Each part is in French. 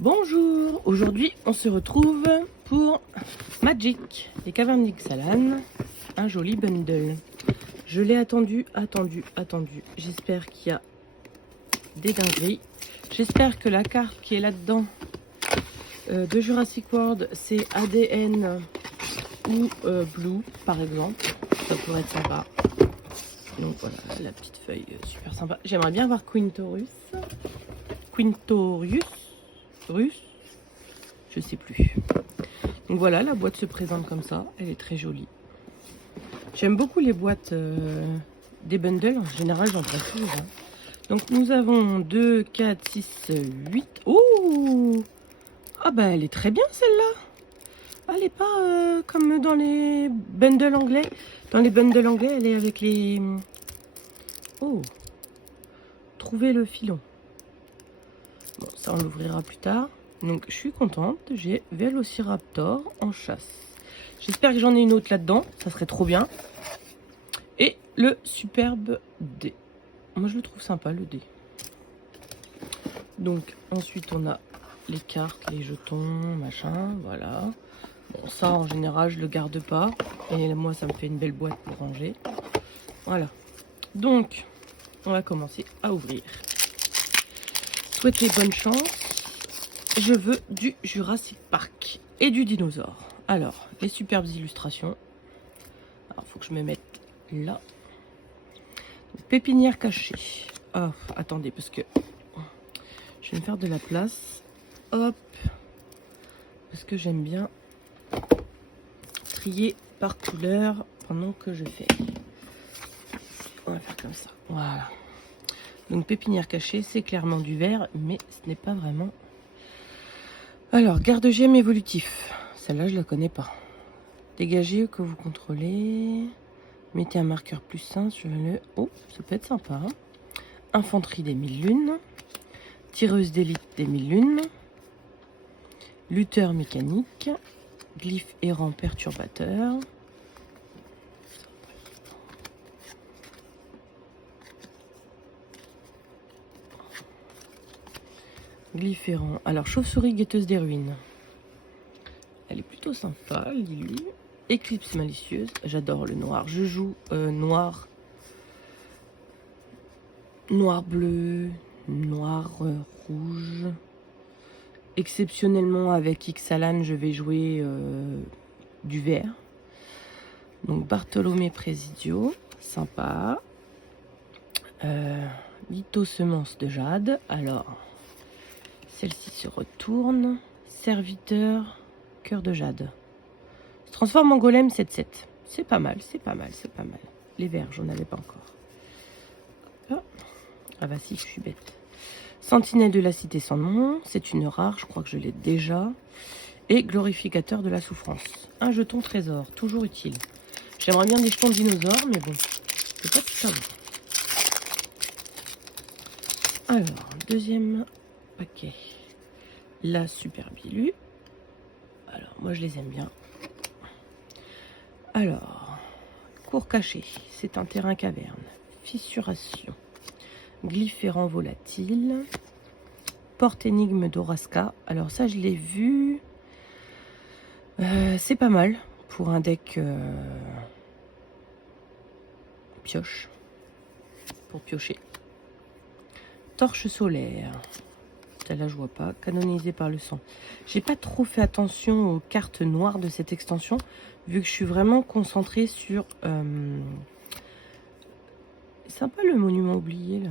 Bonjour, aujourd'hui on se retrouve pour Magic, les cavernes d'Ixalan, un joli bundle. Je l'ai attendu. J'espère qu'il y a des dingueries. J'espère que la carte qui est là-dedans de Jurassic World, c'est ADN ou Blue par exemple. Ça pourrait être sympa. Donc voilà, la petite feuille super sympa. J'aimerais bien voir Quintorius, je sais plus. Donc voilà, la boîte se présente comme ça, elle est très jolie. J'aime beaucoup les boîtes des bundles, en général j'en prends toujours. Hein. Donc nous avons 2, 4, 6, 8. Oh, ah bah elle est très bien celle-là. Elle n'est pas comme dans les bundles anglais. Dans les bundles anglais, elle est avec les... Oh, trouver le filon. Bon, ça on l'ouvrira plus tard. Donc je suis contente, j'ai Velociraptor en chasse. J'espère que j'en ai une autre là-dedans, ça serait trop bien. Et le superbe dé. Moi je le trouve sympa le dé. Donc ensuite on a les cartes, les jetons, machin, voilà. Bon ça en général je le garde pas. Et moi ça me fait une belle boîte pour ranger. Voilà. Donc on va commencer à ouvrir. Souhaitez bonne chance. Je veux du Jurassic Park et du dinosaure. Alors, les superbes illustrations. Alors, il faut que je me mette là. Pépinière cachée. Oh, attendez, parce que je vais me faire de la place. Hop. Parce que j'aime bien trier par couleur pendant que je fais. On va faire comme ça. Voilà. Donc, pépinière cachée, c'est clairement du vert, mais ce n'est pas vraiment... Alors, garde-gemme évolutif. Celle-là, je la connais pas. Dégagez que vous contrôlez. Mettez un marqueur +1 sur le... Oh, ça peut être sympa. Hein. Infanterie des 1000 lunes. Tireuse d'élite des 1000 lunes. Lutteur mécanique. Glyphe errant perturbateur. Glyphe errant. Alors, chauve-souris guetteuse des ruines. Elle est plutôt sympa, Lilu. Éclipse malicieuse. J'adore le noir. Je joue noir. Noir bleu. Noir rouge. Exceptionnellement, avec Ixalan, je vais jouer du vert. Donc, Bartholomé Presidio. Sympa. Litho semence de jade. Alors, celle-ci se retourne. Serviteur. Cœur de jade. Se transforme en golem 7-7. C'est pas mal, c'est pas mal, c'est pas mal. Les verts, j'en avais pas encore. Ah bah si, je suis bête. Sentinelle de la cité sans nom. C'est une rare, je crois que je l'ai déjà. Et glorificateur de la souffrance. Un jeton trésor, toujours utile. J'aimerais bien des jetons de dinosaures, mais bon, c'est pas tout ça. Alors, deuxième paquet. La super Bilu. Alors, moi je les aime bien. Alors, cours caché, c'est un terrain caverne. Fissuration. Glyphe errant volatile. Porte énigme d'Orasca. Alors ça, je l'ai vu. C'est pas mal pour un deck pioche. Pour piocher. Torche solaire. Celle-là, je vois pas. Canonisé par le sang. J'ai pas trop fait attention aux cartes noires de cette extension, vu que je suis vraiment concentrée sur... Sympa le monument oublié, là.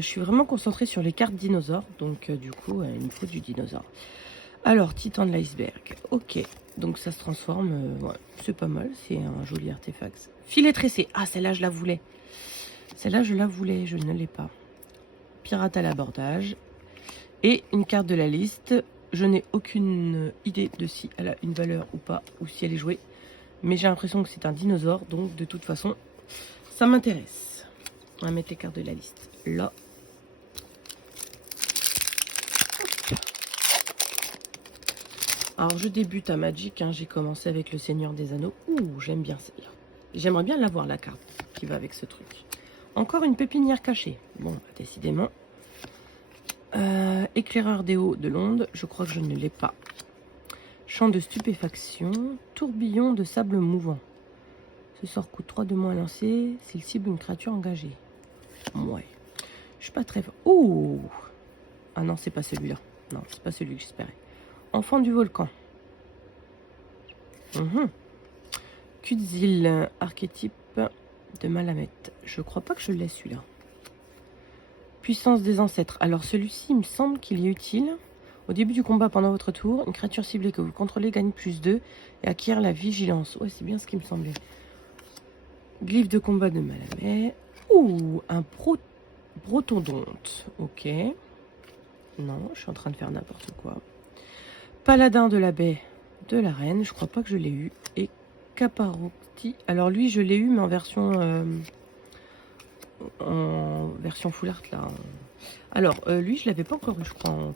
Je suis vraiment concentrée sur les cartes dinosaures, donc du coup, il me faut du dinosaure. Alors, titan de l'iceberg. Ok, donc ça se transforme. Ouais, c'est pas mal, c'est un joli artefact. Filet tressé. Ah, celle-là, je la voulais. Celle-là, je la voulais, je ne l'ai pas. Pirate à l'abordage. Et une carte de la liste. Je n'ai aucune idée de si elle a une valeur ou pas, ou si elle est jouée. Mais j'ai l'impression que c'est un dinosaure, donc de toute façon, ça m'intéresse. On va mettre les cartes de la liste là. Alors je débute à Magic, hein. J'ai commencé avec le Seigneur des Anneaux. Ouh, j'aime bien celle-là. J'aimerais bien l'avoir, la carte qui va avec ce truc. Encore une pépinière cachée. Bon, décidément, Éclaireur des hauts de l'onde, je crois que je ne l'ai pas. Champ de stupéfaction, tourbillon de sable mouvant. Ce sort coûte 3 de moins à lancer s'il cible une créature engagée. Ouais. Je suis pas très... Oh! Ah non, c'est pas celui-là. Non, c'est pas celui que j'espérais. Enfant du volcan. Kutzil, archétype de Malamet. Je crois pas que je l'ai celui-là. Puissance des ancêtres. Alors celui-ci, il me semble qu'il est utile. Au début du combat, pendant votre tour, une créature ciblée que vous contrôlez gagne +2 et acquiert la vigilance. Ouais, c'est bien ce qui me semblait. Glyphe de combat de Malamet. Ouh, un brotodonte. Ok. Non, je suis en train de faire n'importe quoi. Paladin de la baie de la reine. Je crois pas que je l'ai eu. Et Caparocti. Alors lui, je l'ai eu, mais en version full art là. Alors lui, je l'avais pas encore eu, je crois, en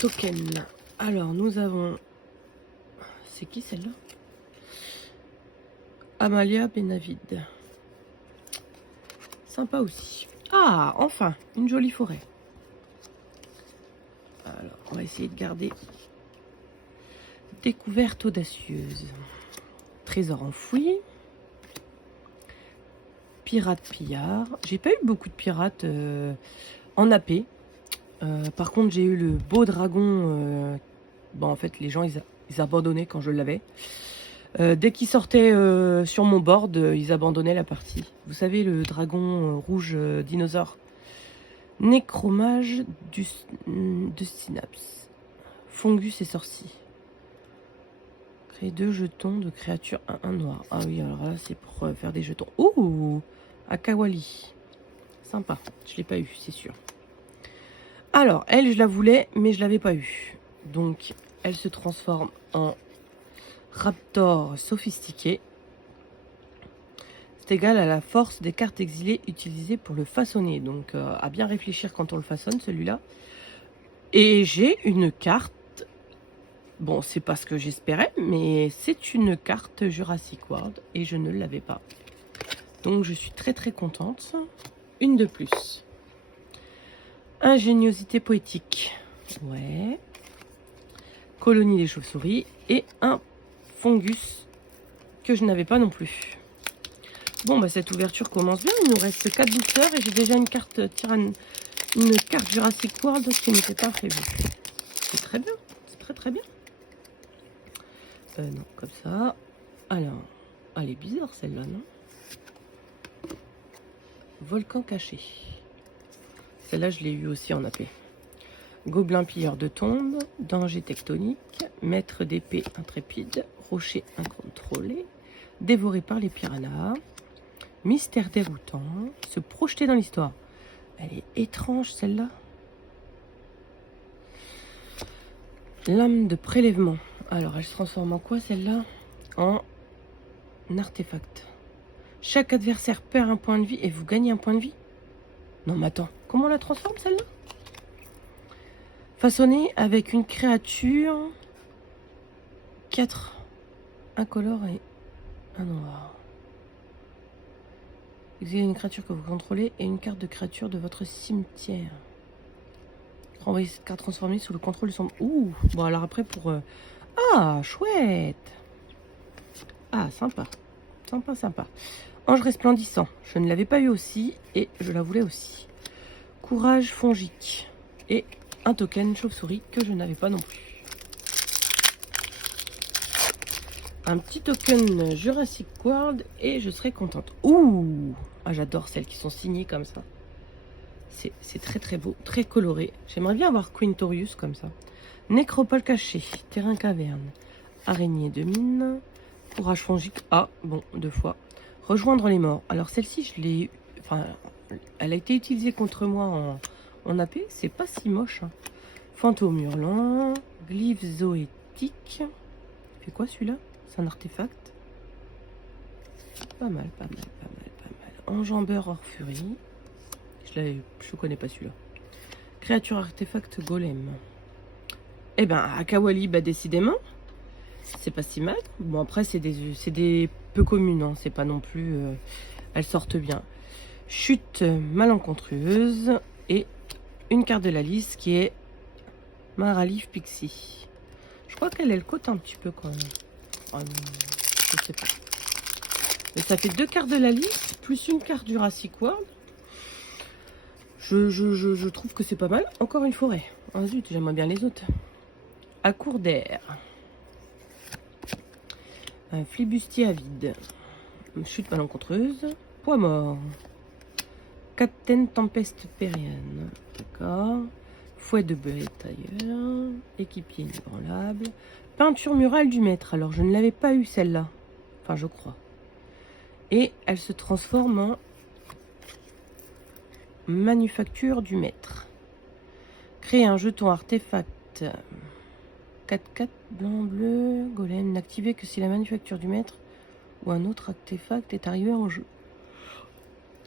token. Alors nous avons. C'est qui celle-là? Amalia Benavid. Sympa aussi. Ah, enfin, une jolie forêt. Alors, on va essayer de garder. Découverte audacieuse. Trésor enfoui. Pirate pillard. J'ai pas eu beaucoup de pirates en AP. Par contre, j'ai eu le beau dragon. Bon, en fait, les gens, ils abandonnaient quand je l'avais. Dès qu'ils sortaient sur mon board, ils abandonnaient la partie. Vous savez, le dragon rouge dinosaure. Nécromage de synapse. Fungus et sorcier. Créer 2 jetons de créatures 1-1 noir. Ah oui, alors là, c'est pour faire des jetons. Ouh, Akawali. Sympa. Je l'ai pas eu, c'est sûr. Alors, elle, je la voulais, mais je l'avais pas eu. Donc, elle se transforme en Raptor sophistiqué. C'est égal à la force des cartes exilées utilisées pour le façonner. Donc, à bien réfléchir quand on le façonne, celui-là. Et j'ai une carte. Bon, c'est pas ce que j'espérais, mais c'est une carte Jurassic World et je ne l'avais pas. Donc, je suis très très contente. Une de plus. Ingéniosité poétique. Ouais. Colonie des chauves-souris. Et un fungus que je n'avais pas non plus. Bon, bah cette ouverture commence bien. Il nous reste 4 boosters et j'ai déjà une carte une carte Jurassic World qui n'était pas prévue. C'est très bien. C'est très très bien. Non, comme ça. Alors, elle est bizarre celle-là, non? Volcan caché. Celle-là, je l'ai eu aussi en AP. Gobelin pilleur de tombe, danger tectonique, maître d'épée intrépide, rocher incontrôlé, dévoré par les piranhas, mystère déroutant, se projeter dans l'histoire. Elle est étrange celle-là. Lame de prélèvement. Alors, elle se transforme en quoi celle-là? En artefact. Chaque adversaire perd un point de vie et vous gagnez un point de vie. Non mais attends, comment on la transforme celle-là? Façonnée avec une créature 4 incolore et un noir. Exilez une créature que vous contrôlez et une carte de créature de votre cimetière. Renvoyez cette carte transformée sous le contrôle de son... Ouh. Bon alors après pour... Ah, chouette. Ah, sympa. Sympa, sympa. Ange resplendissant. Je ne l'avais pas eu aussi et je la voulais aussi. Courage fongique. Et un token chauve-souris que je n'avais pas non plus. Un petit token Jurassic World et je serai contente. Ouh. Ah, j'adore celles qui sont signées comme ça. C'est très très beau, très coloré. J'aimerais bien avoir Quintorius comme ça. Nécropole caché, terrain caverne, araignée de mine, courage fongique. Ah, bon, 2 fois. Rejoindre les morts. Alors celle-ci, je l'ai... Enfin, elle a été utilisée contre moi en AP. C'est pas si moche. Hein. Fantôme hurlant, glyphe zoétique. Fait quoi celui-là? C'est un artefact. Pas mal, pas mal, pas mal, pas mal. Enjambeur hors furie. Je connais pas celui-là. Créature artefact golem. Eh ben, Akawali, bah décidément, c'est pas si mal. Bon, après, c'est des peu communes, hein. C'est pas non plus... elles sortent bien. Chute malencontreuse et une carte de la liste qui est Maralif Pixie. Je crois qu'elle le cote un petit peu quand même. Oh, je sais pas. Mais ça fait 2 cartes de la liste plus une carte du Jurassic World. Je trouve que c'est pas mal. Encore une forêt. Ah zut, j'aimerais bien les autres. À court d'air. Un flibustier avide. Chute malencontreuse. Poids mort. Captain Tempeste Périenne. D'accord. Fouet de bétailleur. Équipier inébranlable. Peinture murale du maître. Alors, je ne l'avais pas eu celle-là. Enfin, je crois. Et elle se transforme en manufacture du maître. Créer un jeton artefact 4-4 blanc-bleu. Golem. N'activer que si la manufacture du maître ou un autre artefact est arrivé en jeu.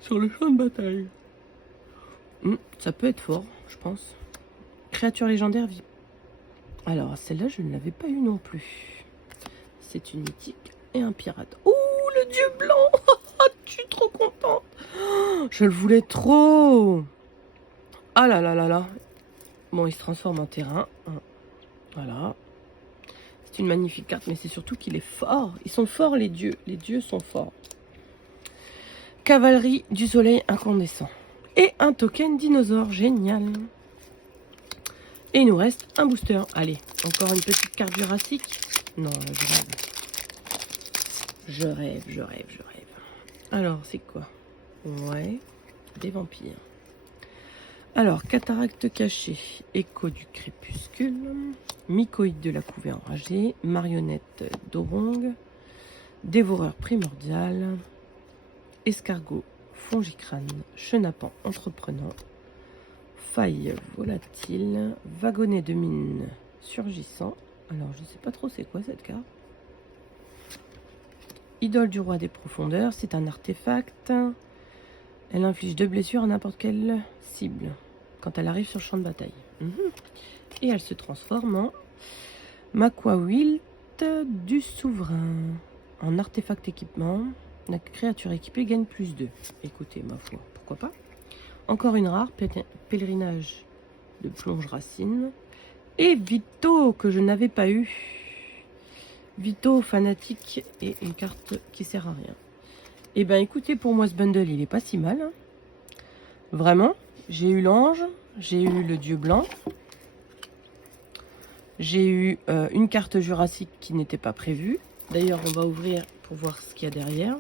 Sur le champ de bataille. Ça peut être fort, je pense. Créature légendaire vie. Alors, celle-là, je ne l'avais pas eu non plus. C'est une mythique et un pirate. Oh, le dieu blanc. Je suis trop contente. Je le voulais trop. Ah là là là là. Bon, il se transforme en terrain. Voilà. C'est une magnifique carte, mais c'est surtout qu'il est fort. Ils sont forts, les dieux. Les dieux sont forts. Cavalerie du soleil incandescent. Et un token dinosaure. Génial. Et il nous reste un booster. Allez, encore une petite carte jurassique. Non, je rêve. Je rêve, je rêve, je rêve. Alors, c'est quoi? Ouais, des vampires. Alors, cataracte cachée, écho du crépuscule, mycoïde de la couvée enragée, marionnette d'Orong, dévoreur primordial, escargot fongicrane, chenapan entreprenant, faille volatile, wagonnet de mine surgissant. Alors, je ne sais pas trop c'est quoi cette carte. Idole du roi des profondeurs, c'est un artefact. Elle inflige 2 blessures à n'importe quelle cible quand elle arrive sur le champ de bataille. Et elle se transforme en Makwawilt du souverain. En artefact équipement, la créature équipée gagne +2. Écoutez, ma foi, pourquoi pas. Encore une rare, pèlerinage de plonge racine. Et Vito, que je n'avais pas eu. Vito fanatique et une carte qui sert à rien. Et ben écoutez, pour moi ce bundle il est pas si mal. Vraiment, j'ai eu l'ange, j'ai eu le dieu blanc, j'ai eu une carte jurassique qui n'était pas prévue. D'ailleurs, on va ouvrir pour voir ce qu'il y a derrière.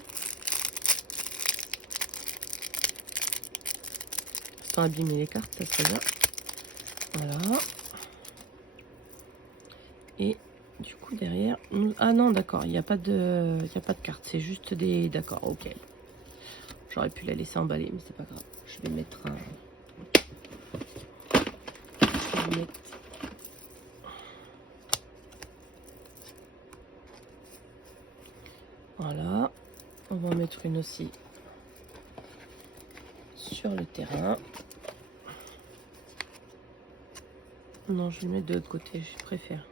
Sans abîmer les cartes, ça serait bien. Voilà. Et du coup derrière, ah non d'accord, il n'y a pas de carte, c'est juste des, d'accord, ok. J'aurais pu la laisser emballer, mais c'est pas grave. Je vais mettre un. Je vais mettre. Voilà. On va en mettre une aussi sur le terrain. Non, je vais le mettre de l'autre côté, je préfère.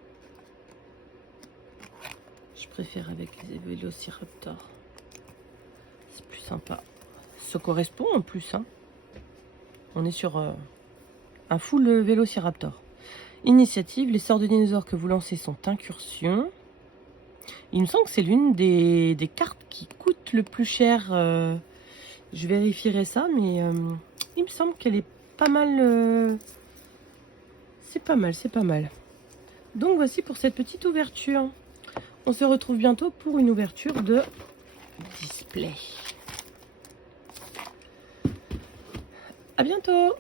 Je préfère avec les vélociraptors. C'est plus sympa. Ça correspond en plus. Hein. On est sur un full vélociraptor. Initiative. Les sorts de dinosaures que vous lancez sont incursions. Il me semble que c'est l'une des cartes qui coûte le plus cher. Je vérifierai ça, mais il me semble qu'elle est pas mal. C'est pas mal, c'est pas mal. Donc voici pour cette petite ouverture. On se retrouve bientôt pour une ouverture de display. À bientôt!